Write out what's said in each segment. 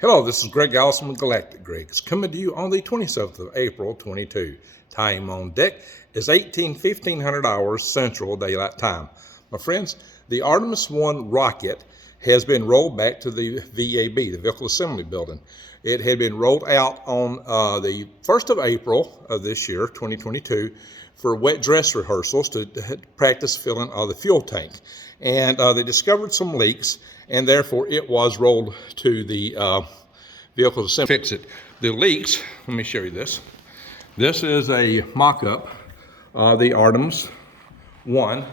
Hello, this is Greg Allison with Galactic Greg's coming to you on the 27th of April 22. Time on deck is 1500 hours Central Daylight Time. My friends, the Artemis I rocket has been rolled back to the VAB, the Vehicle Assembly Building. It had been rolled out on the 1st of April of this year, 2022, for wet dress rehearsals to practice filling the fuel tank. And they discovered some leaks, and therefore it was rolled to the vehicle assembly. Fix it. The leaks, let me show you this. This is a mock-up of the Artemis I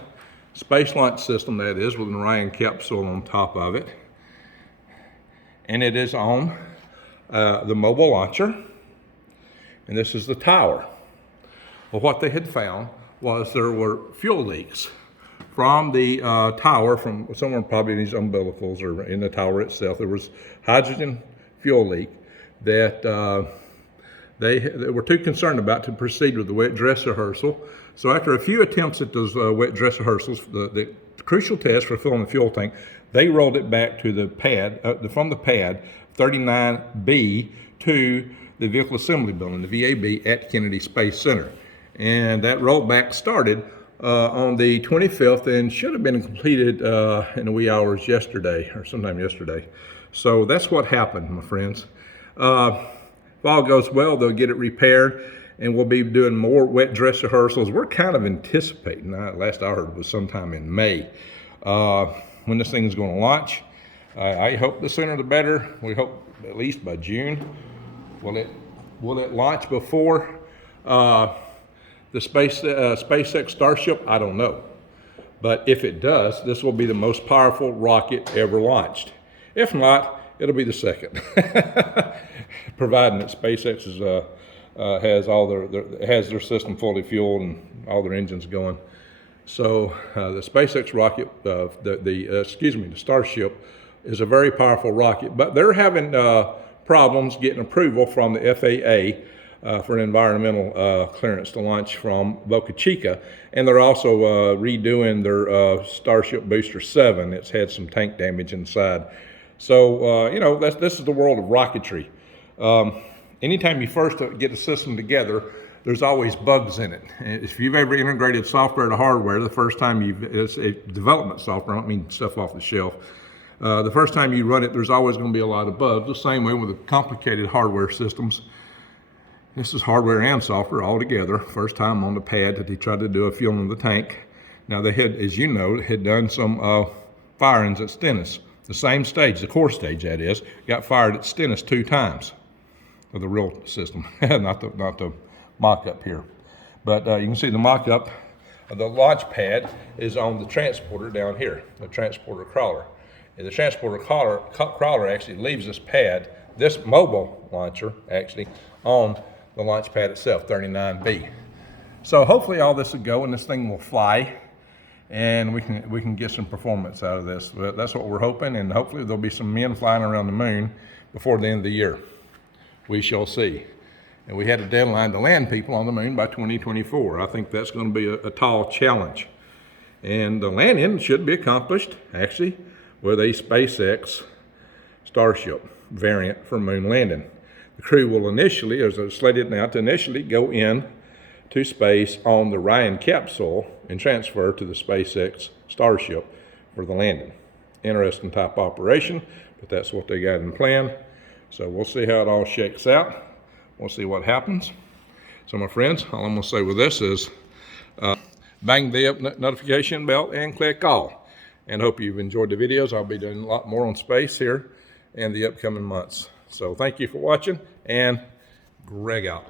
space launch system, that is, with an Orion capsule on top of it. And it is on the mobile launcher. And this is the tower. Well, what they had found was there were fuel leaks from the tower, from somewhere probably in these umbilicals or in the tower itself. There was hydrogen fuel leak that they were too concerned about to proceed with the wet dress rehearsal. So after a few attempts at those wet dress rehearsals, the crucial test for filling the fuel tank, they rolled it back to the pad, from the pad 39B to the Vehicle Assembly Building, the VAB at Kennedy Space Center. And that rollback started on the 25th and should have been completed in the wee hours yesterday, or sometime yesterday. So that's what happened, my friends. If all goes well, they'll get it repaired, and we'll be doing more wet dress rehearsals. We're kind of anticipating, last I heard was sometime in May, when this thing is going to launch. I hope the sooner the better. We hope at least by June. Will it launch before the SpaceX Starship? I don't know. But if it does, this will be the most powerful rocket ever launched. If not, it'll be the second, providing that SpaceX has their system fully fueled and all their engines going. So the SpaceX rocket, the Starship, is a very powerful rocket, but they're having problems getting approval from the FAA for an environmental clearance to launch from Boca Chica, and they're also redoing their Starship Booster 7. It's had some tank damage inside. So, this is the world of rocketry. Anytime you first get a system together, there's always bugs in it. And if you've ever integrated software to hardware, the first time it's a development software, I don't mean stuff off the shelf. The first time you run it, there's always going to be a lot of bugs. The same way with the complicated hardware systems. This is hardware and software all together. First time on the pad that they tried to do a fueling of the tank. Now they had, as you know, had done some firings at Stennis. The same stage, the core stage that is, got fired at Stennis 2 times of the real system, not the mock-up here. But you can see the mock-up of the launch pad is on the transporter down here, the transporter crawler. And the transporter crawler actually leaves this pad, this mobile launcher actually, on the launch pad itself, 39B. So hopefully all this will go and this thing will fly, and we can get some performance out of this. But that's what we're hoping, and hopefully there'll be some men flying around the moon before the end of the year. We shall see. And we had a deadline to land people on the moon by 2024. I think that's going to be a tall challenge. And the landing should be accomplished, actually, with a SpaceX Starship variant for moon landing. The crew will initially, as it's slated now, to initially go in to space on the Orion capsule and transfer to the SpaceX Starship for the landing. Interesting type operation, but that's what they got in plan. So we'll see how it all shakes out. We'll see what happens. So my friends, all I'm going to say with this is bang the notification bell and click all. And hope you've enjoyed the videos. I'll be doing a lot more on space here in the upcoming months. So thank you for watching, and Greg out.